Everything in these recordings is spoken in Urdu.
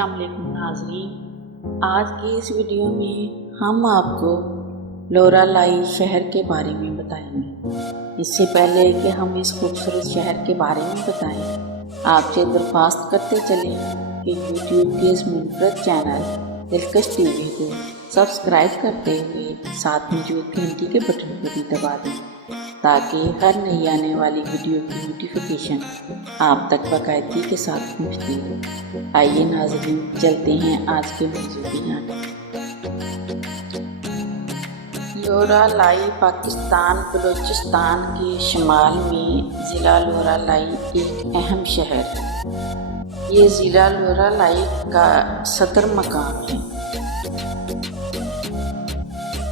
السلام علیکم ناظرین، آج کی اس ویڈیو میں ہم آپ کو لورالائی شہر کے بارے میں بتائیں گے۔ اس سے پہلے کہ ہم اس خوبصورت شہر کے بارے میں بتائیں، آپ سے درخواست کرتے چلیں کہ یوٹیوب کے اس منفرد چینل دلکش ٹی وی کو سبسکرائب کرتے ہوئے ساتھ موجود گھنٹی کے بٹن کو بھی دبا دیں تاکہ ہر نئی آنے والی ویڈیو کی نوٹیفیکیشن آپ تک باقاعدگی کے ساتھ پہنچتی ہو۔ آئیے ناظرین، چلتے ہیں آج کے موضوع کی جانب۔ لورالائی پاکستان بلوچستان کے شمال میں ضلع لورالائی ایک اہم شہر ہے۔ یہ ضلع لورالائی کا صدر مقام ہے۔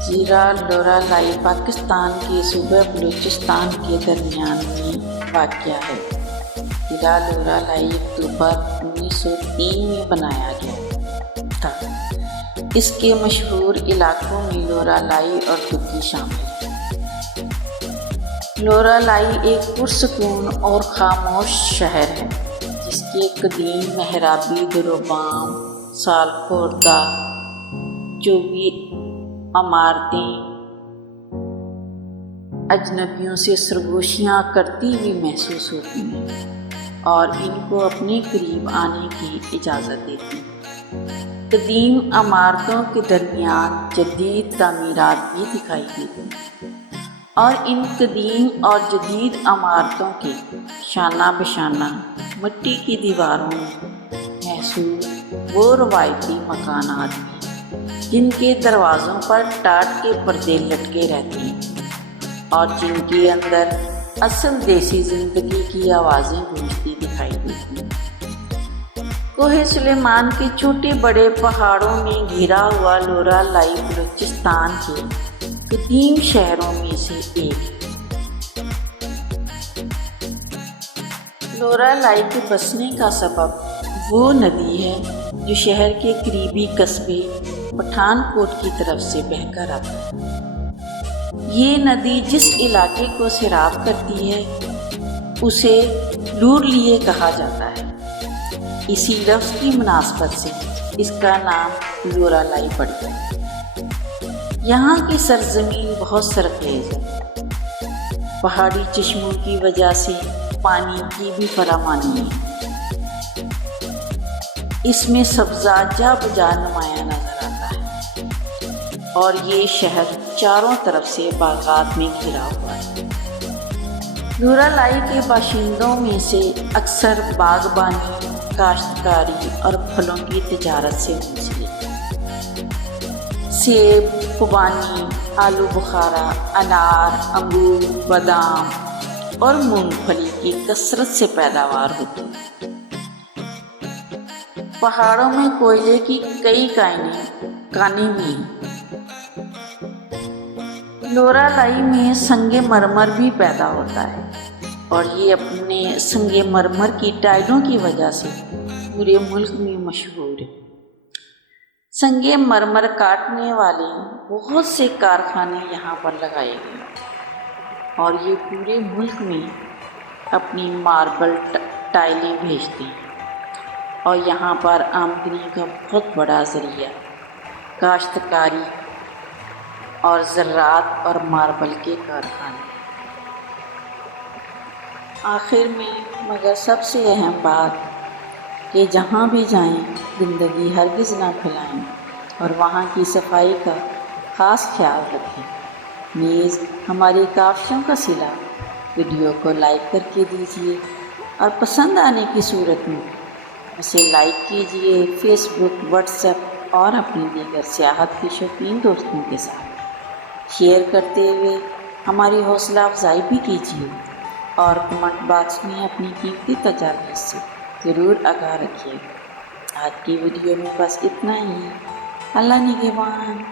ضلع لورالائی پاکستان کے صوبہ بلوچستان کے درمیان میں واقع ہے۔ ضلع لورالائی اکتوبر 1903 میں بنایا گیا تھا۔ اس کے مشہور علاقوں میں لورالائی اور دگی شامل ہے۔ لورالائی ایک پرسکون اور خاموش شہر ہے جس کے قدیم محرابی در و بام، سال خوردہ چوبی عمارتیں اجنبیوں سے سرگوشیاں کرتی ہوئی محسوس ہوتی ہیں اور ان کو اپنے قریب آنے کی اجازت دیتی ہیں۔ قدیم عمارتوں کے درمیان جدید تعمیرات بھی دکھائی دیتی ہیں اور ان قدیم اور جدید عمارتوں کے شانہ بشانہ مٹی کی دیواروں میں محصور وہ روایتی مکانات ہیں جن کے دروازوں پر ٹاٹ کے پردے لٹکے رہتے ہیں اور جن کے اندر اصل دیسی زندگی کی آوازیں گونجتی دکھائی دیتی ہیں۔ کوہ سلیمان کے چھوٹے بڑے پہاڑوں میں گھرا ہوا لورالائی بلوچستان کے قدیم شہروں میں سے ایک ہے۔ لورالائی کے بسنے کا سبب وہ ندی ہے جو شہر کے قریبی قصبے پٹھان کوٹ کی طرف سے بہہ کر آتی ہے۔ یہ ندی جس علاقے کو سیراب کرتی ہے اسے لورلیے کہا جاتا ہے۔ اسی لفظ کی مناسبت سے اس کا نام لورالائی پڑ گیا۔ یہاں کی سرزمین بہت سرخیز ہے۔ پہاڑی چشموں کی وجہ سے پانی کی بھی فراوانی ہے۔ اس میں سبزہ جا بجا نمایاں نظر آتا ہے اور یہ شہر چاروں طرف سے باغات میں گھرا ہوا ہے۔ لورالائی کے باشندوں میں سے اکثر باغبانی، کاشتکاری اور پھلوں کی تجارت سے منسلک ہیں۔ سیب، خوبانی، آلو بخارا، انار، انگور، بادام اور مونگ پھلی کی کثرت سے پیداوار ہوتی ہے۔ پہاڑوں میں کوئلے کی کئی کانیں بھی ہیں۔ لورالائی میں سنگ مرمر بھی پیدا ہوتا ہے اور یہ اپنے سنگ مرمر کی ٹائلوں کی وجہ سے پورے ملک میں مشہور ہے۔ سنگ مرمر کاٹنے والے بہت سے کارخانے یہاں پر لگائے گئے اور یہ پورے ملک میں اپنی ماربل ٹائلیں بھیجتے ہیں اور یہاں پر آمدنی کا بہت بڑا ذریعہ کاشتکاری اور زراعت اور ماربل کے کارخانے۔ آخر میں مگر سب سے اہم بات کہ جہاں بھی جائیں گندگی ہرگز نہ پھیلائیں اور وہاں کی صفائی کا خاص خیال رکھیں۔ نیز ہماری کاوشوں کا صلہ ویڈیو کو لائک کر کے دیجیے اور پسند آنے کی صورت میں اسے لائک کیجیے فیس بک، واٹس ایپ اور اپنی دیگر سیاحت کے شوقین دوستوں کے ساتھ شیئر کرتے ہوئے ہماری حوصلہ افزائی بھی کیجیے اور کمنٹ باکس میں اپنی قیمتی تجاویز سے ضرور آگاہ رکھیے۔ آج کی ویڈیو میں بس اتنا ہی۔ اللہ نگہبان۔